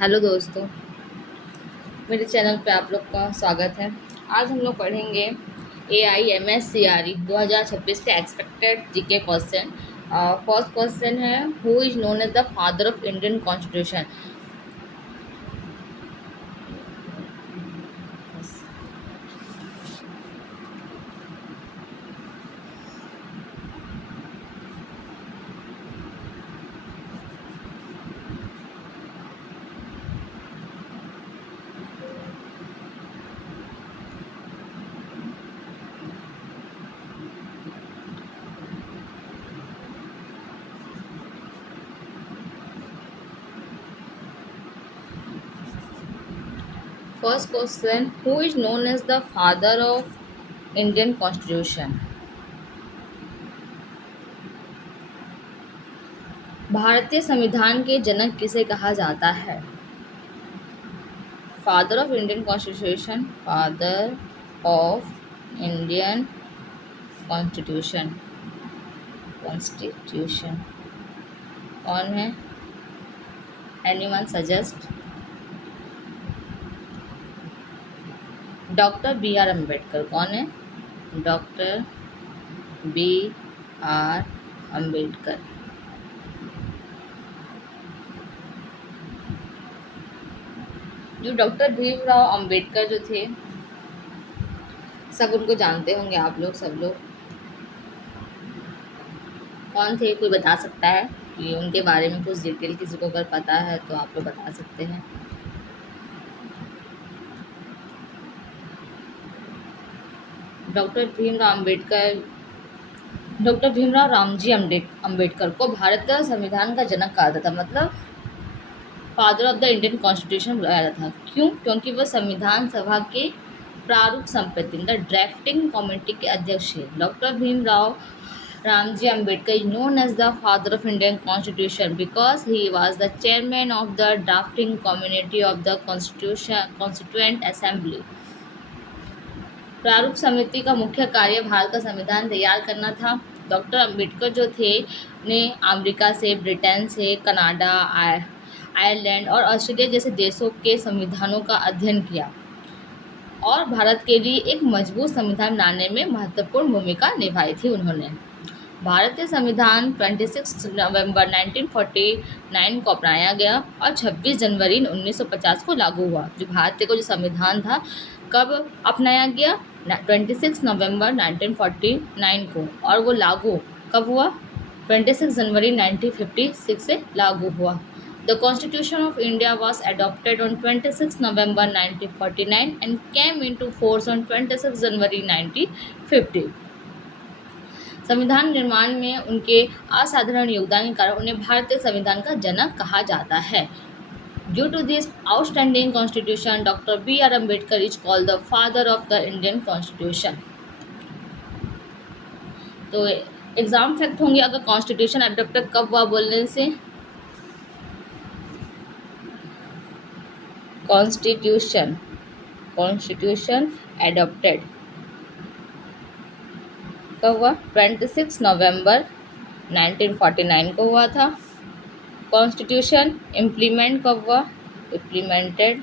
Hello दोस्तों, मेरे channel पे आप लोग का स्वागत है। आज हम लोग पढ़ेंगे AIMSCRE 2026 के expected GK question. First question है, who is known as the father of Indian constitution. First question, who is known as the father of Indian constitution. भारतीय संविधान के जनक किसे कहा जाता है? Father of Indian constitution, father of Indian constitution, constitution कौन है? Anyone suggest? Doctor B R Ambedkar. कौन है? Doctor B R Ambedkar. जो डॉक्टर भीमराव अम्बेडकर जो थे, सब उनको जानते होंगे आप लोग, सब लोग। कौन थे, कोई बता सकता है कि उनके बारे में कुछ डिटेल किसी को अगर पता है तो आप लोग बता सकते हैं। डॉक्टर भीमराव अम्बेडकर, डॉक्टर भीमराव रामजी अम्बेडकर को भारत का संविधान का जनक कहा जाता था, मतलब father of the Indian constitution बुलाया जाता था। क्यों? क्योंकि वह संविधान सभा के प्रारूप संपत्ति मतलब ड्राफ्टिंग कमेटी के अध्यक्ष है। Doctor Bhimrao Ramji Ambedkar is known as the father of Indian Constitution because he was the chairman of the drafting committee of the Constituent Assembly. प्रारूप समिति का मुख्य कार्य भारत का संविधान तैयार करना था। डॉक्टर अम्बेडकर जो थे ने अमेरिका से, ब्रिटेन से, कनाडा, आयरलैंड और ऑस्ट्रेलिया जैसे देशों के संविधानों का अध्ययन किया और भारत के लिए एक मजबूत संविधान बनाने में महत्वपूर्ण भूमिका निभाई थी उन्होंने। भारतीय संविधान 26 नवंबर 1949 को अपनाया गया और 26 जनवरी 1950 को लागू हुआ। जो भारतीय को जो संविधान था कब अपनाया गया? 26 नवंबर 1949 को, और वो लागू कब हुआ? 26 जनवरी 1956 से लागू हुआ। The Constitution of India was adopted on 26 November 1949 and came into force on 26 January 1950. संविधान निर्माण में उनके असाधारण योगदान के कारण उन्हें भारतीय संविधान का जनक कहा जाता है। Due to this outstanding constitution, doctor B R Ambedkar is called the father of the Indian constitution. तो एग्जाम फैक्ट होंगे, अगर कॉन्स्टिट्यूशन अडॉप्टेड कब हुआ बोलने से, कॉन्स्टिट्यूशन एडॉप्टेड कब हुआ? 26 नवंबर 1949 को हुआ था। कॉन्स्टिट्यूशन इम्प्लीमेंट कब हुआ? इम्प्लीमेंटेड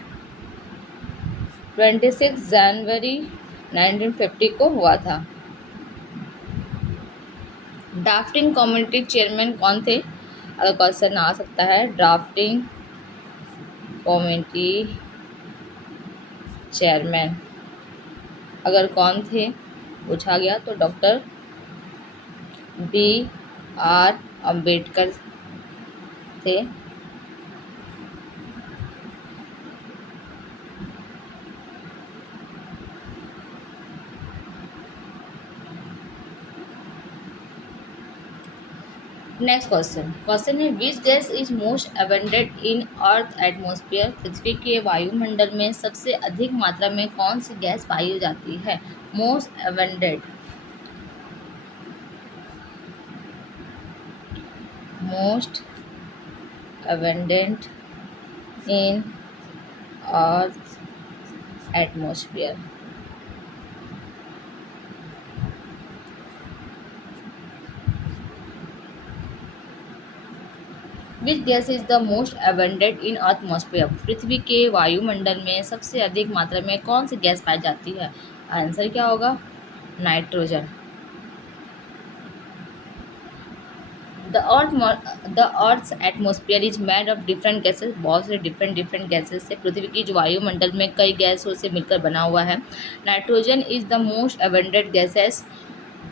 26 जनवरी 1950 को हुआ था। ड्राफ्टिंग कमेटी चेयरमैन कौन थे? अगर क्वेश्चन आ सकता है, ड्राफ्टिंग कमेटी चेयरमैन अगर कौन थे पूछा गया तो डॉक्टर बी आर अम्बेडकर थे। नेक्स्ट क्वेश्चन है, which gas is most abundant in earth atmosphere. पृथ्वी के वायुमंडल में सबसे अधिक मात्रा में कौन सी गैस पाई जाती है? Most abundant, most abundant in earth atmosphere. Which gas is the most abundant in atmosphere? पृथ्वी के वायुमंडल में सबसे अधिक मात्रा में कौन सी गैस पाई जाती है? आंसर क्या होगा? Nitrogen. The earth's atmosphere is made of different gases. बहुत से डिफरेंट गैसेस से पृथ्वी की जो वायुमंडल में कई गैसों से मिलकर बना हुआ है। Nitrogen is the most abundant gases.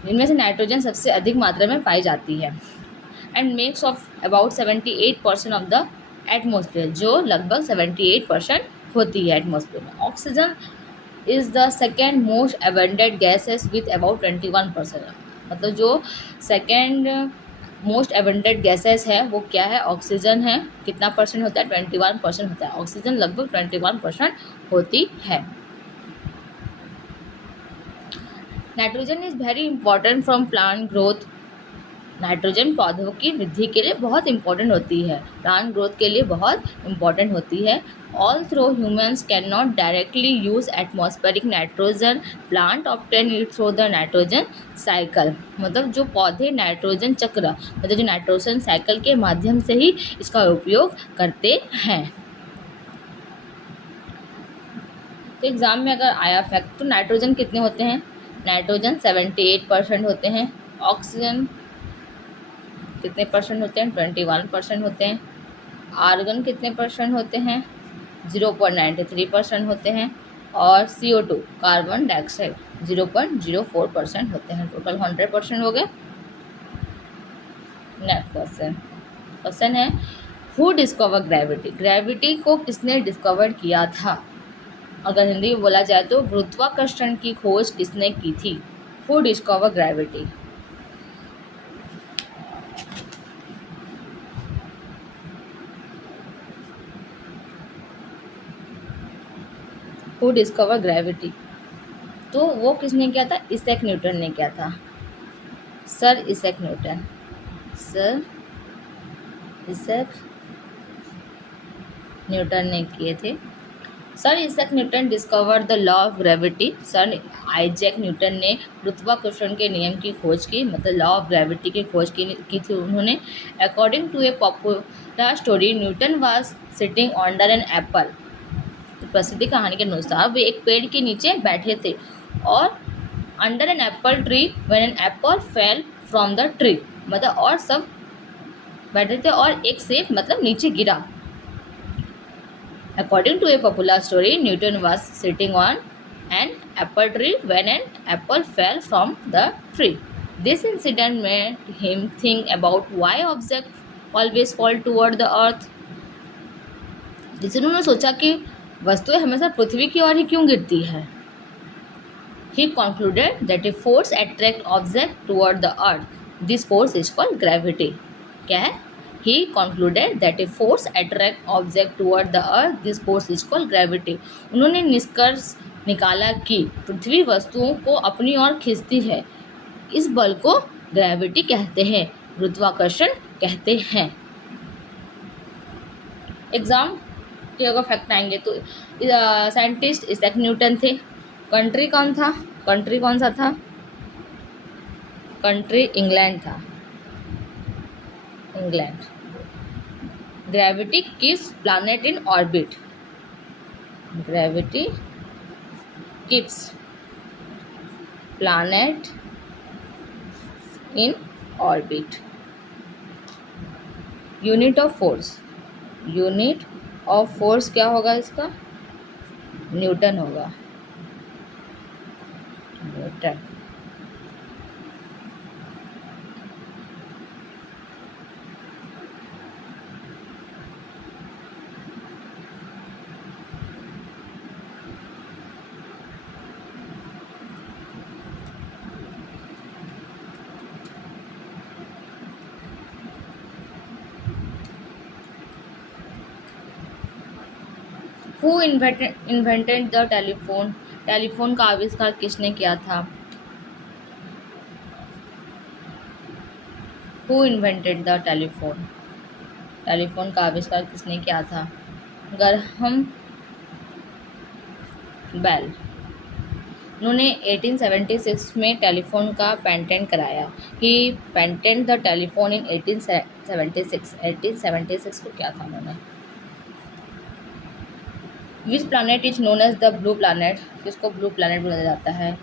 इनमें से नाइट्रोजन सबसे अधिक मात्रा में पाई जाती है। And makes of about 78% of the atmosphere, जो लगभग 78% होती है एटमॉस्फेयर में। Oxygen is the second most abundant gases with about 21%। मतलब जो सेकेंड मोस्ट अबंडेंट गैसेस है वो क्या है? ऑक्सीजन है। कितना परसेंट होता है? 21% होता है। ऑक्सीजन लगभग 21% होती है। Nitrogen is very important from plant growth. Nitrogen पौधों की वृद्धि के लिए बहुत इंपॉर्टेंट होती है, प्लांट ग्रोथ के लिए बहुत इंपॉर्टेंट होती है। Although humans can not directly use atmospheric nitrogen, plant obtain it through the nitrogen cycle. मतलब जो पौधे नाइट्रोजन चक्र, मतलब जो नाइट्रोजन साइकिल के माध्यम से ही इसका उपयोग करते हैं। तो एग्जाम में अगर आया फैक्ट, तो नाइट्रोजन कितने होते हैं? नाइट्रोजन 78% होते हैं। ऑक्सीजन कितने परसेंट होते हैं? 21% होते हैं। आर्गन कितने परसेंट होते हैं? 0.93% होते हैं। और CO2 कार्बन डाइऑक्साइड 0.04% होते हैं। टोटल 100% हो गए। Next question. क्वेश्चन है, हु डिस्कवर ग्रेविटी? ग्रेविटी को किसने डिस्कवर किया था? अगर हिंदी में बोला जाए तो गुरुत्वाकर्षण की खोज किसने की थी? Who discover gravity? Who discover gravity? तो वो किसने किया था? इसैक न्यूटन ने किया था। Sir Isaac Newton. Sir Isaac Newton ने किए थे। Sir Isaac Newton discover the law of gravity. Sir Isaac Newton ने गुरुत्वाकर्षण के नियम की खोज की, मतलब लॉ ऑफ ग्रेविटी की खोज की थी उन्होंने। According to a popular story, Newton was sitting under an apple. प्रसिद्ध कहानी के अनुसार वे एक पेड़ के नीचे बैठे थे और under an apple tree when an apple fell from the tree, मतलब और सब बैठे थे और एक सेब मतलब नीचे गिरा। According to a popular story, Newton was sitting on an apple tree when an apple fell from the tree. This incident made him think about why objects always fall toward the earth. जिससे उन्होंने सोचा कि वस्तुएं हमेशा पृथ्वी की ओर ही क्यों गिरती है। He concluded that a force attracts objects toward the earth. This force is called gravity. क्या है? He concluded that a force attracts objects toward the earth. This force is called gravity. उन्होंने निष्कर्ष निकाला कि पृथ्वी वस्तुओं को अपनी ओर खींचती है। इस बल को ग्रेविटी कहते हैं, गुरुत्वाकर्षण कहते हैं। एग्जाम के अगर फैक्ट आएंगे तो साइंटिस्ट इसैक न्यूटन थे। कंट्री कौन था? कंट्री कौन सा था? कंट्री इंग्लैंड था। England. Gravity keeps planet in orbit. Gravity keeps planet in orbit. Unit of force. Unit of force क्या होगा इसका? न्यूटन होगा। Newton. Who invented the telephone? Telephone का आविष्कार किसने किया था? Who invented the telephone? Telephone का आविष्कार किसने किया था? Graham Bell. उन्होंने 1876 में टेलीफोन का पेटेंट कराया। ही पेटेंट द टेलीफोन इन 1876। 1876 को क्या था उन्होंने। Which planet is known as the blue planet, किसको ब्लू प्लानट बोला जाता है।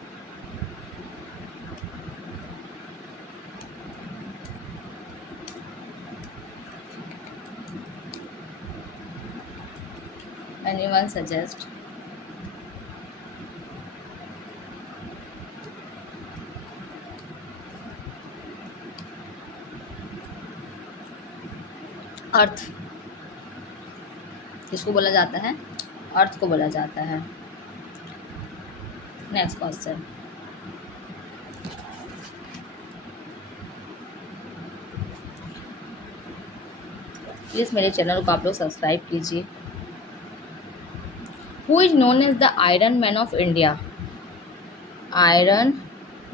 Anyone suggest. अर्थ, किसको बोला जाता है, अर्थ को बोला जाता है। Next question. प्लीज़ मेरे चैनल को आप लोग सब्सक्राइब कीजिए। Who is known as the iron man of India. Iron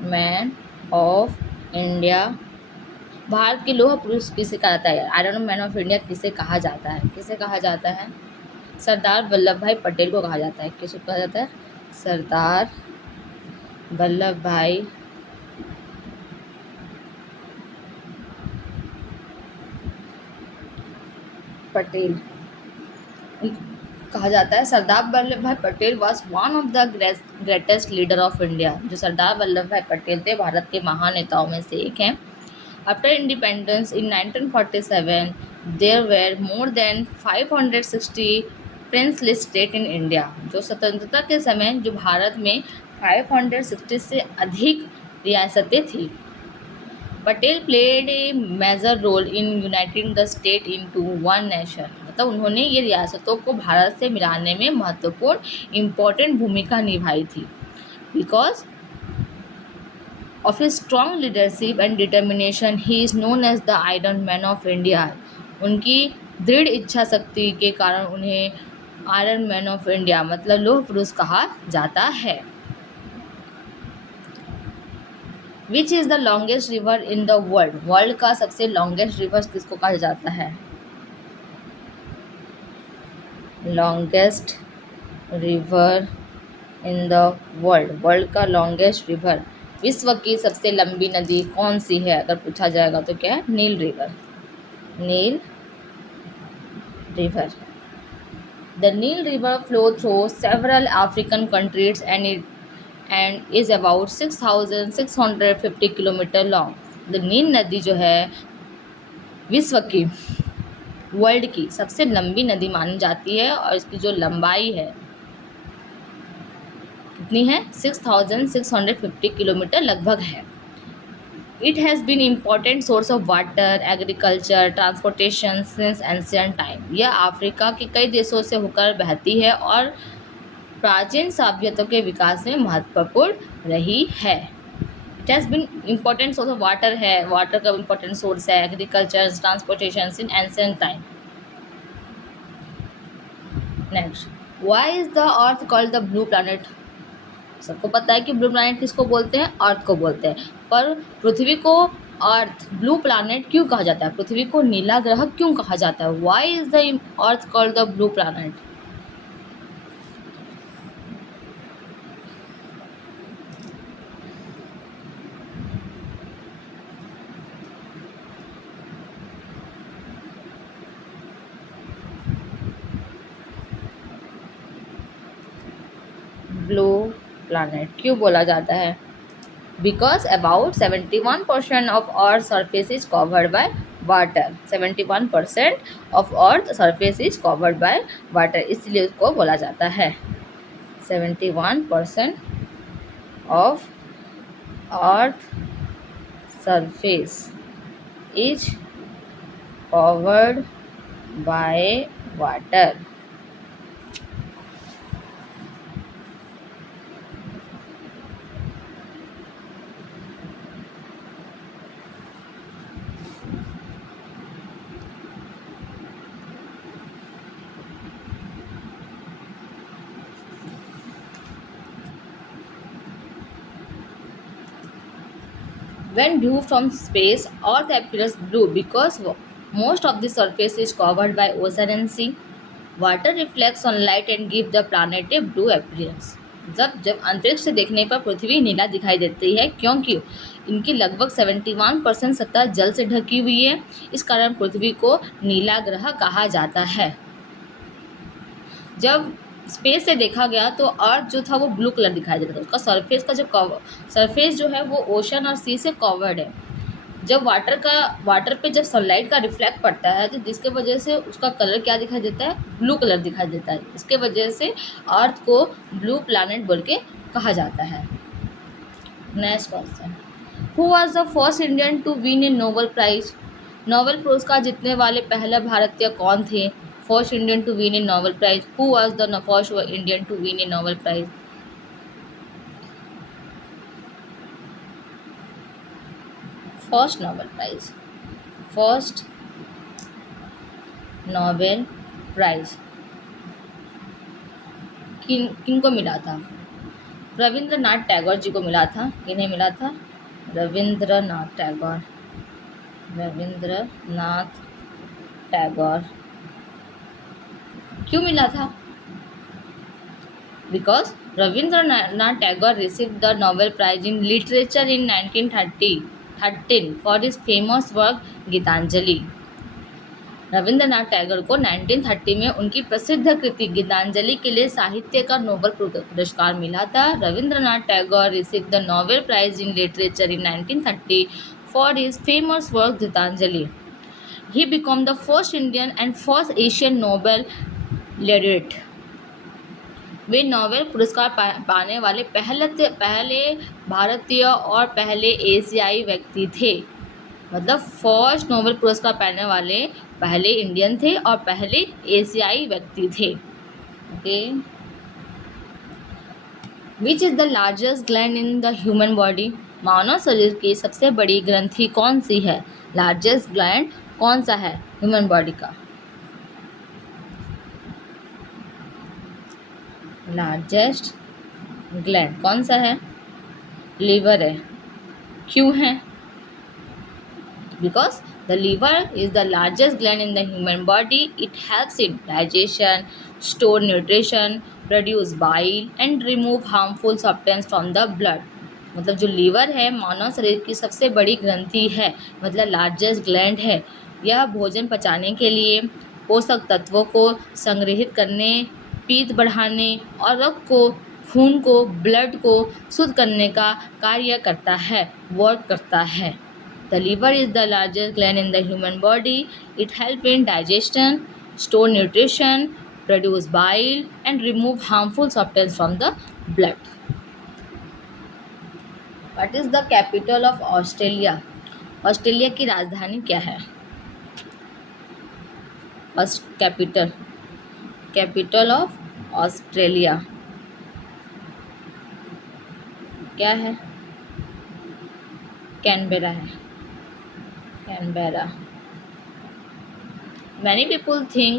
man of India, Bharat के लोह पुरुष किसे कहा जाता है। आयरन मैन ऑफ इंडिया किसे कहा जाता है, किसे कहा जाता है। सरदार वल्लभ भाई पटेल को कहा जाता है। किसको कहा जाता है, सरदार वल्लभ भाई पटेल कहा जाता है। सरदार वल्लभ भाई Patel was one of the greatest leader of India. जो सरदार वल्लभ भाई पटेल थे भारत के महान नेताओं में से एक हैं। After independence in 1947 there were more than 560 princely state in India. जो स्वतंत्रता के समय जो भारत में 560 से अधिक रियासतें थी। Patel played a major role in uniting the state into one nation. मतलब उन्होंने ये रियासतों को भारत से मिलाने में महत्वपूर्ण इम्पोर्टेंट भूमिका निभाई थी। Because of his strong leadership and determination he is known as the iron man of India. उनकी दृढ़ इच्छा शक्ति के कारण उन्हें आयरन मैन ऑफ इंडिया मतलब लौह पुरुष कहा जाता है। विच is the longest river in the world. World का सबसे लॉन्गेस्ट रिवर किसको कहा जाता है। Longest river in the world, world का लॉन्गेस्ट रिवर, विश्व की सबसे लंबी नदी कौन सी है अगर पूछा जाएगा तो क्या है, Nile river. Nile river. The Nile river flow through several African countries and is about 6,650 kilometre long. The Nile नदी जो है विश्व की, वर्ल्ड की सबसे लंबी नदी मानी जाती है और इसकी जो लंबाई है कितनी है, 6,650 किलोमीटर लगभग है। It has been important source of water, agriculture, transportation since ancient time. यह अफ्रीका के कई देशों से होकर बहती है और प्राचीन सभ्यताओं के विकास में महत्वपूर्ण रही है। It has been important source of water है, वाटर का इम्पोर्टेंट सोर्स है, agriculture, transportation in ancient time. Next, why is the earth called the blue planet. सबको पता है कि ब्लू प्लैनेट किसको बोलते हैं, अर्थ को बोलते हैं। पर पृथ्वी को अर्थ ब्लू प्लैनेट क्यों कहा जाता है, पृथ्वी को नीला ग्रह क्यों कहा जाता है। Why is the earth called the blue planet. Blue planet क्यों बोला जाता है, because about 71% of earth surface is covered by water. 71% of earth surface is covered by water, इसलिए उसको बोला जाता है। 71% of earth surface is covered by water. When viewed from space, Earth appears blue because most of the surface is covered by ocean and sea. Water reflects sunlight and gives the planet a blue appearance. जब जब अंतरिक्ष से देखने पर पृथ्वी नीला दिखाई देती है, क्योंकि इनकी लगभग 71% सतह जल से ढकी हुई है। इस कारण पृथ्वी को नीला ग्रह कहा जाता है। जब स्पेस से देखा गया तो अर्थ जो था वो ब्लू कलर दिखाई दे रहा था। उसका सरफेस जो है वो ओशन और सी से कवर्ड है। जब वाटर पे जब सनलाइट का रिफ्लेक्ट पड़ता है तो जिसके वजह से उसका कलर क्या दिखाई देता है, ब्लू कलर दिखाई देता है। इसके वजह से अर्थ को ब्लू प्लैनेट बोल के कहा जाता है। Next question, who was the first Indian to win a Nobel prize? Nobel पुरस्कार जीतने वाले पहले भारतीय कौन थे? First Indian to win a Nobel prize, who was the first Indian to win a Nobel prize? First Nobel prize, first Nobel prize किनको मिला था? रविंद्रनाथ टैगोर जी को मिला था। किन्हें मिला था? रविंद्रनाथ टैगोर। रविंद्रनाथ टैगोर। क्यों मिला था? Because Rabindranath Tagore received the Nobel prize in literature in 1913 for his famous work Gitanjali. Rabindranath Tagore को 1930 में उनकी प्रसिद्ध कृति गीतांजलि के लिए साहित्य का नोबेल पुरस्कार मिला था। Rabindranath Tagore received the Nobel prize in literature in 1930 for his famous work Gitanjali. He became the first Indian and first Asian Nobel laureate. Way Nobel पुरस्कार पाने वाले पहले भारतीय और पहले एशियाई व्यक्ति थे। मतलब फर्स्ट नोबेल पुरस्कार पाने वाले पहले इंडियन थे और पहले एशियाई व्यक्ति थे। Okay, which is the largest gland in the human body? मानव शरीर की सबसे बड़ी ग्रंथि कौन सी है? लार्जेस्ट ग्लैंड कौन सा है ह्यूमन बॉडी का? लार्जेस्ट ग्लैंड कौन सा है? लीवर है। क्यों है? Because the liver is the largest gland in the human body. It helps in digestion, store nutrition, produce bile and remove harmful substance from the blood. मतलब जो liver है मानव शरीर की सबसे बड़ी ग्रंथि है, मतलब लार्जेस्ट ग्लैंड है. यह भोजन पचाने के लिए, पोषक तत्वों को संग्रहित करने, पीत बढ़ाने और रक्त को, खून को, ब्लड को शुद्ध करने का कार्य करता है, वर्क करता है. The liver is the largest gland in the human body. It helps in digestion, store nutrition, produce bile and remove harmful substances from the blood. What is the capital of Australia? Australia की राजधानी क्या है? Capital of Australia क्या है? Canberra है. Canberra. Many people think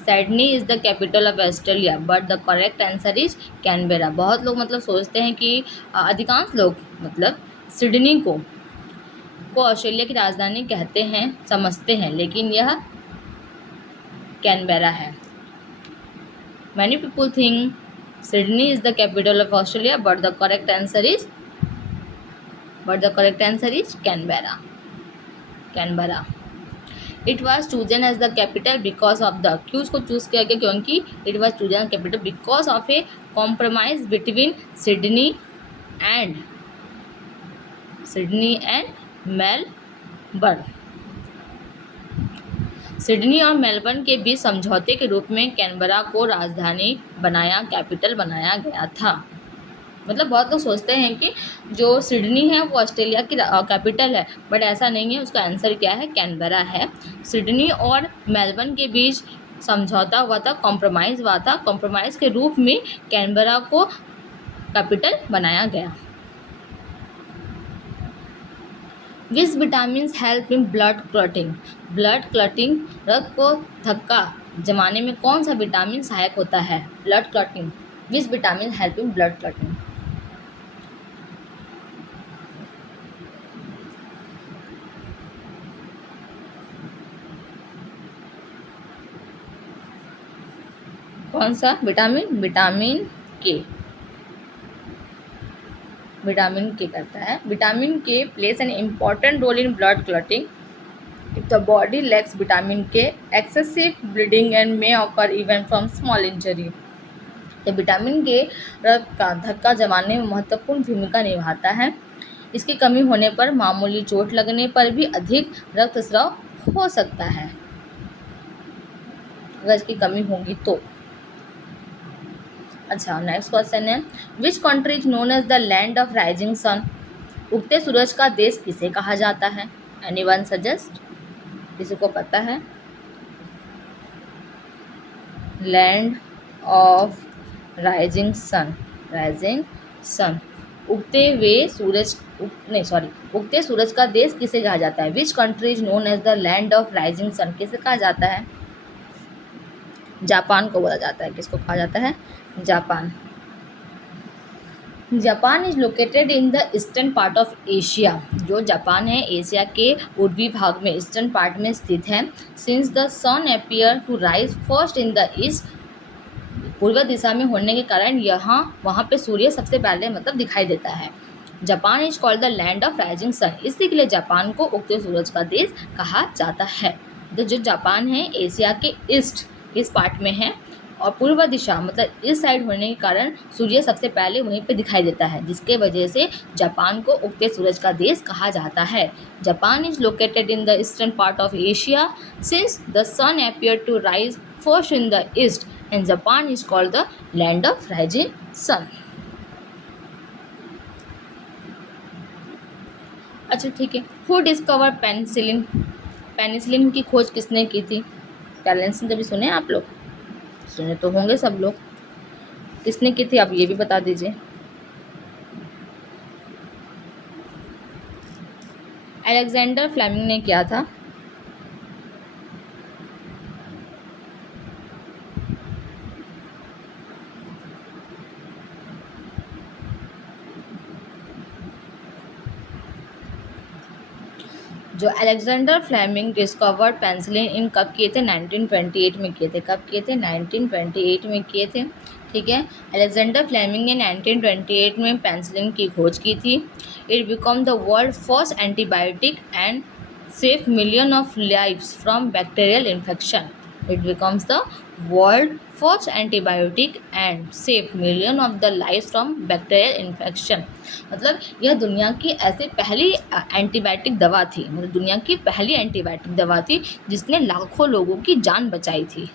Sydney is the capital of Australia, but the correct answer is Canberra. बहुत लोग मतलब सोचते हैं कि अधिकांश लोग मतलब सिडनी को ऑस्ट्रेलिया की राजधानी कहते हैं, समझते हैं, लेकिन यह कैनबेरा है. Many people think Sydney is the capital of Australia, but the correct answer is Canberra. Canberra. It was chosen as the capital because of the. क्यों उसको चूज़ किया गया? क्योंकि it was chosen capital because of a compromise between Sydney and Melbourne. Sydney और Melbourne के बीच समझौते के रूप में कैनबरा को राजधानी बनाया, कैपिटल बनाया गया था. मतलब बहुत लोग सोचते हैं कि जो सिडनी है वो ऑस्ट्रेलिया की कैपिटल है, बट ऐसा नहीं है. उसका आंसर क्या है? कैनबरा है. सिडनी और मेलबर्न के बीच समझौता हुआ था, कॉम्प्रोमाइज़ हुआ था. कॉम्प्रोमाइज़ के रूप में कैनबरा को कैपिटल बनाया गया. Which vitamin help in blood clotting? Blood clotting, रक्त को धक्का जमाने में कौन सा विटामिन सहायक होता है? Blood clotting. Which vitamin help in blood clotting? कौन सा विटामिन? विटामिन के. विटामिन के करता है। Vitamin K plays an important role in blood clotting. If the body lacks vitamin K, excessive bleeding and may occur even from small injury. तो vitamin K रक्त का धक्का जमाने में महत्वपूर्ण भूमिका निभाता है। इसकी कमी होने पर मामूली चोट लगने पर भी अधिक रक्तस्राव हो सकता है, अगर इसकी कमी होगी तो। अच्छा, नेक्स्ट क्वेश्चन है, which country is known as the land of rising sun. उगते सूरज का देश किसे कहा जाता है? Anyone suggest? किसी को पता है? Land of rising sun, rising sun, उगते सूरज का देश किसे कहा जाता है? Which country is known as the land of rising sun किसे कहा जाता है? जापान को बोला जाता है। किसको कहा जाता है? Japan. Japan is located in the eastern part of Asia. जो जापान है एशिया के पूर्वी भाग में, ईस्टर्न पार्ट में स्थित है। Since the sun appear to rise first in the east, पूर्व दिशा में होने के कारण वहाँ पे सूर्य सबसे पहले मतलब दिखाई देता है। Japan is called the land of rising sun, इसी के लिए जापान को उगते सूरज का देश कहा जाता है। तो जो जापान है एशिया के ईस्ट इस पार्ट में है और पूर्व दिशा मतलब इस साइड होने के कारण सूर्य सबसे पहले वहीं पे दिखाई देता है, जिसके वजह से जापान को उगते सूरज का देश कहा जाता है। Japan is located in the eastern part of Asia since the sun appear to rise first in the east and Japan is called the land of rising sun. अच्छा ठीक है, हु डिस्कवर पेनिसिलिन। पेनिसिलिन की खोज किसने की थी? Penicillin कभी सुने आप लोग? सुने तो होंगे सब लोग। किसने की थी आप ये भी बता दीजिए। अलेक्जेंडर फ्लेमिंग ने किया था। जो अलेक्जेंडर फ्लेमिंग डिस्कवर्ड पेनिसिलिन इन कब किए थे? 1928 में किए थे। कब किए थे? 1928 में किए थे। ठीक है, अलेक्जेंडर फ्लेमिंग ने 1928 में पेनिसिलिन की खोज की थी। It become the world first antibiotic and save million of lives from bacterial infection. It becomes the world first antibiotic and save million of the lives from bacterial infection. मतलब यह दुनिया की ऐसी पहली एंटीबायोटिक दवा थी, मतलब दुनिया की पहली एंटीबायोटिक दवा थी जिसने लाखों लोगों की जान बचाई थी।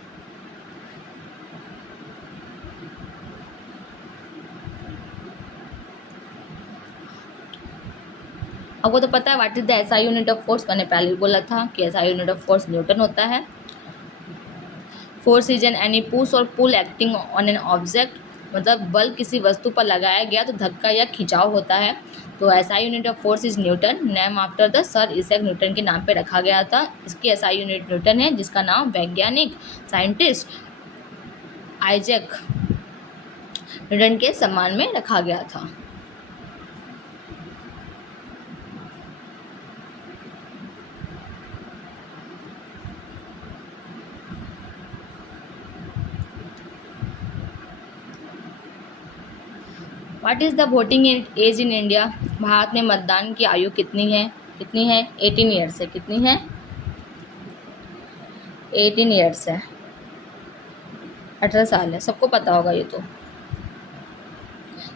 आपको तो पता है what is the SI unit of force, मैंने पहले भी बोला था कि SI unit of force Newton होता है। Force is an any push और पुल एक्टिंग ऑन एन ऑब्जेक्ट, मतलब बल किसी वस्तु पर लगाया गया तो धक्का या खिंचाव होता है। तो SI unit of force is newton, named after the sir Isaac Newton के नाम पे रखा गया था। इसकी एसआई यूनिट न्यूटन है, जिसका नाम वैज्ञानिक साइंटिस्ट आइजैक न्यूटन के सम्मान में रखा गया था। What is the voting age in India. Bharat में मतदान की आयु कितनी है? 18 ईयर्स है। कितनी है? 18 ईयर्स है, 18 साल है, सबको पता होगा ये तो।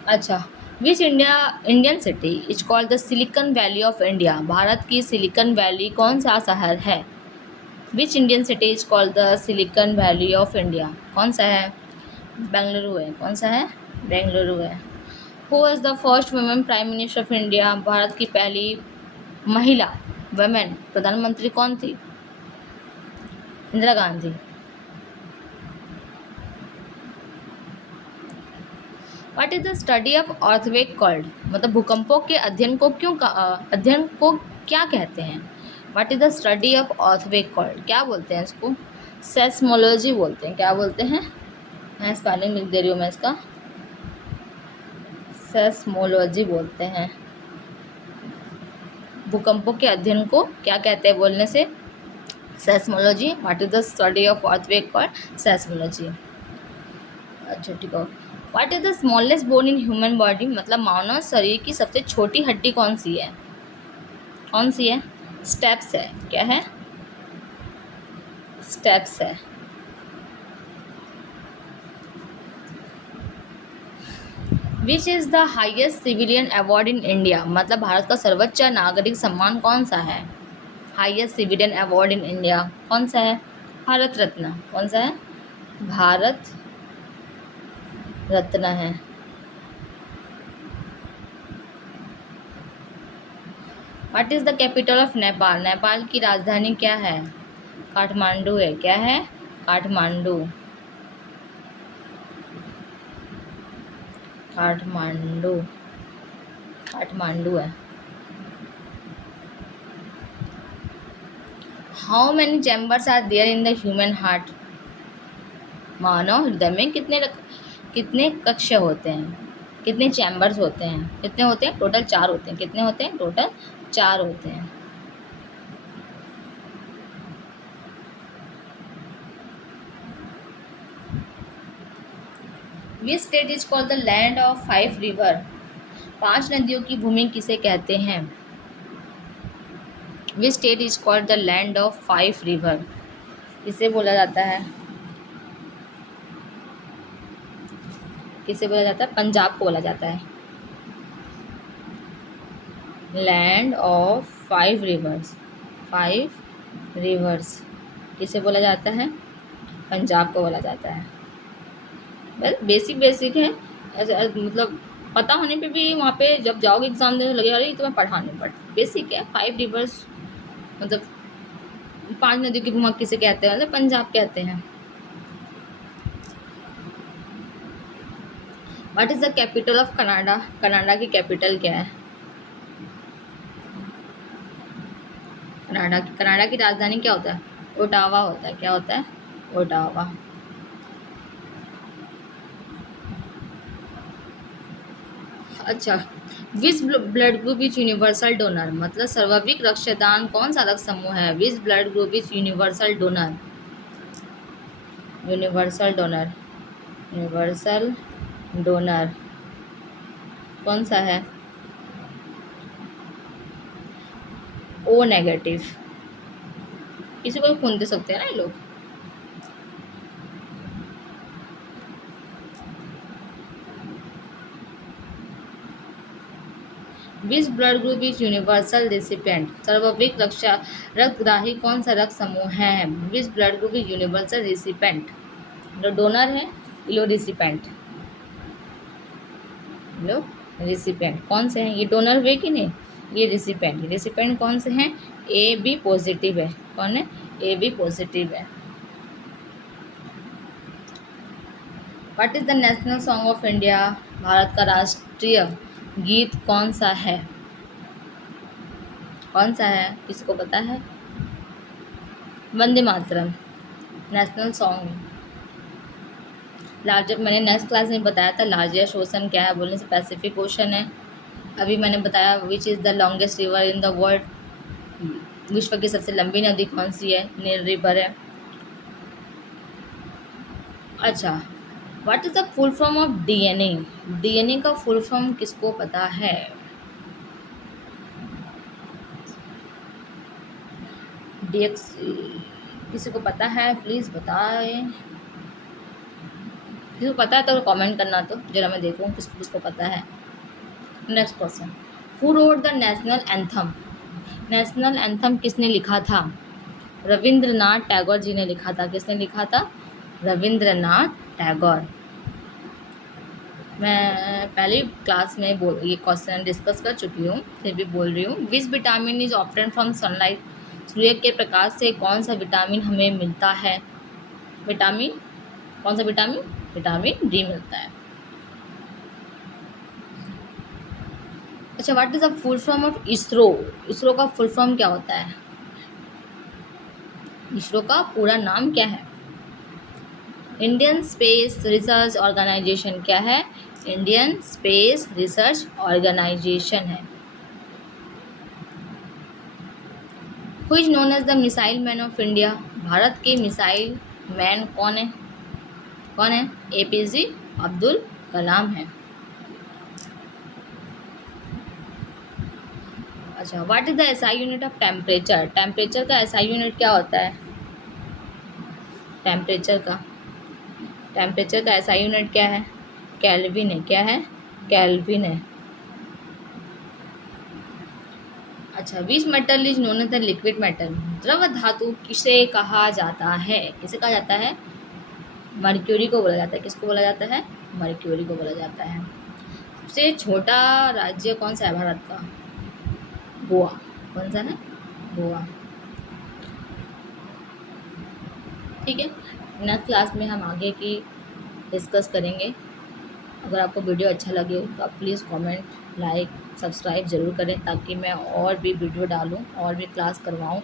अच्छा, which Indian city is called the silicon valley of India. Bharat की सिलिकॉन वैली कौन सा शहर है? Which Indian city is called the silicon valley of India, कौन सा है? बेंगलुरु है। कौन सा है? बेंगलुरु है। Who was the first women prime minister of India. Bharat की पहली महिला वुमेन प्रधानमंत्री कौन थी? Indira Gandhi. What is the study of earthquake called, मतलब भूकंपों के अध्ययन को क्या कहते हैं? What is the study of earthquake called, क्या बोलते हैं इसको? सेस्मोलॉजी बोलते हैं। क्या बोलते हैं? मैं स्पेलिंग लिख दे रही हूँ मैं इसका, सेस्मोलॉजी बोलते हैं। भूकंपों के अध्ययन को क्या कहते हैं बोलने से? Seismology. What is the study of earthquake called? Seismology. अच्छा ठीक है, what is the smallest bone in human body, मतलब मानव शरीर की सबसे छोटी हड्डी कौन सी है? कौन सी है? स्टेप्स है। क्या है? स्टेप्स है। विच is the highest civilian award in India, मतलब भारत का सर्वोच्च नागरिक सम्मान कौन सा है? Highest civilian award in India कौन सा है? भारत रत्न। कौन सा है? भारत रत्न है। What is the capital of Nepal, Nepal की राजधानी क्या है? काठमांडू है। क्या है? काठमांडू। काठमांडू। काठमांडू है। How many chambers are there in the human heart, मानव हृदय में कितने कक्ष होते हैं, कितने चैम्बर्स होते हैं? कितने होते हैं? टोटल 4 होते हैं। कितने होते हैं? टोटल 4 होते हैं। Which state is called the land of 5 river, 5 नदियों की भूमि किसे कहते हैं? Which state is called the land of 5 river, किसे बोला जाता है? किसे बोला जाता है? पंजाब को बोला जाता है। लैंड ऑफ 5 रिवर्स, 5 रिवर्स किसे बोला जाता है? पंजाब को बोला जाता है। बस बेसिक है। मतलब पता होने पे भी वहाँ पे जब जाओगे एग्जाम देने लगेगा अरे तुम्हें पढ़ा नहीं पड़, बेसिक है। 5 रिवर्स मतलब 5 नदियों की भूमि किसे कहते हैं? मतलब पंजाब कहते हैं। What is the capital of Canada, Canada की कैपिटल क्या है? कनाडा की राजधानी क्या होता है? ओटावा होता है। क्या होता है? ओटावा। अच्छा, which blood group is universal donor, मतलब सर्वाधिक रक्तदान कौन सा रक्त समूह है? Which blood group is universal donor, universal donor, universal donor कौन सा है? O negative. किसी को भी खून दे सकते हैं ना ये लोग। विच blood group is universal recipient, सर्वाधिक रक्तग्राही कौन सा रक्त समूह है? Which blood group is universal recipient, जो डोनर है ये लोग रिसिपेंट, लो रिसिपेंट कौन से हैं? ये डोनर हुए कि नहीं? ये रिसिपेंट, रिसिपेंट कौन से हैं? ए बी पॉजिटिव है। कौन है? ए बी पॉजिटिव है। What is the national song of India, Bharat का राष्ट्रीय गीत कौन सा है? कौन सा है? किसको पता है? Vande Mataram national song. Larger, मैंने नेक्स्ट क्लास में बताया था लार्जेस्ट ओशन क्या है, बोलने से पैसिफिक ओशन है। अभी मैंने बताया विच is the longest river in the world, विश्व की सबसे लंबी नदी कौन सी है? नील रिवर है। अच्छा, what is the full form of DNA, DNA का फुल फॉर्म किसको पता है? डीएक्स, किसी को पता है? प्लीज़ बताएं। किसी को पता है तो कमेंट करना, तो जरा मैं देखूँ किसको किसको पता है। Next question, who wrote the national anthem, national anthem किसने लिखा था? रविंद्रनाथ टैगोर जी ने लिखा था। किसने लिखा था? रविंद्रनाथ टैगोर। मैं पहले क्लास में ये क्वेश्चन डिस्कस कर चुकी हूँ, फिर भी बोल रही हूँ। Which vitamin is obtain from sunlight, सूर्य के प्रकाश से कौन सा विटामिन हमें मिलता है? विटामिन कौन सा? विटामिन विटामिन डी मिलता है। अच्छा, what is the full form of ISRO, ISRO का फुल फॉर्म क्या होता है? इसरो का पूरा नाम क्या है? Indian space research organisation. क्या है? इंडियन स्पेस रिसर्च ऑर्गेनाइजेशन है। Who is known as the missile man of India, Bharat के मिसाइल मैन कौन है? कौन है? एपीजे अब्दुल कलाम है। अच्छा, what is the SI unit of temperature? Temperature का एसआई यूनिट क्या होता है? टेम्परेचर का एसआई यूनिट क्या है? केल्विन है। क्या है? केल्विन है। अच्छा, which metal is known as the liquid metal? द्रव धातु किसे कहा जाता है? किसे कहा जाता है? मर्क्यूरी को बोला जाता है। किसको बोला जाता है? मर्क्यूरी को बोला जाता है। सबसे छोटा राज्य कौन सा है भारत का? गोवा। कौन सा है? गोवा। ठीक है, नेक्स्ट क्लास में हम आगे की डिस्कस करेंगे। अगर आपको वीडियो अच्छा लगे तो आप प्लीज़ कमेंट, लाइक, सब्सक्राइब ज़रूर करें, ताकि मैं और भी वीडियो डालूं और भी क्लास करवाऊं।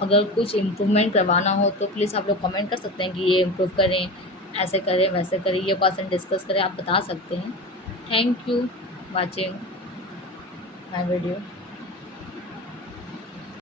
अगर कुछ इम्प्रूवमेंट करवाना हो तो प्लीज़ आप लोग कमेंट कर सकते हैं कि ये इम्प्रूव करें, ऐसे करें, वैसे करें, ये क्वेश्चन डिस्कस करें, आप बता सकते हैं। Thank you watching my video.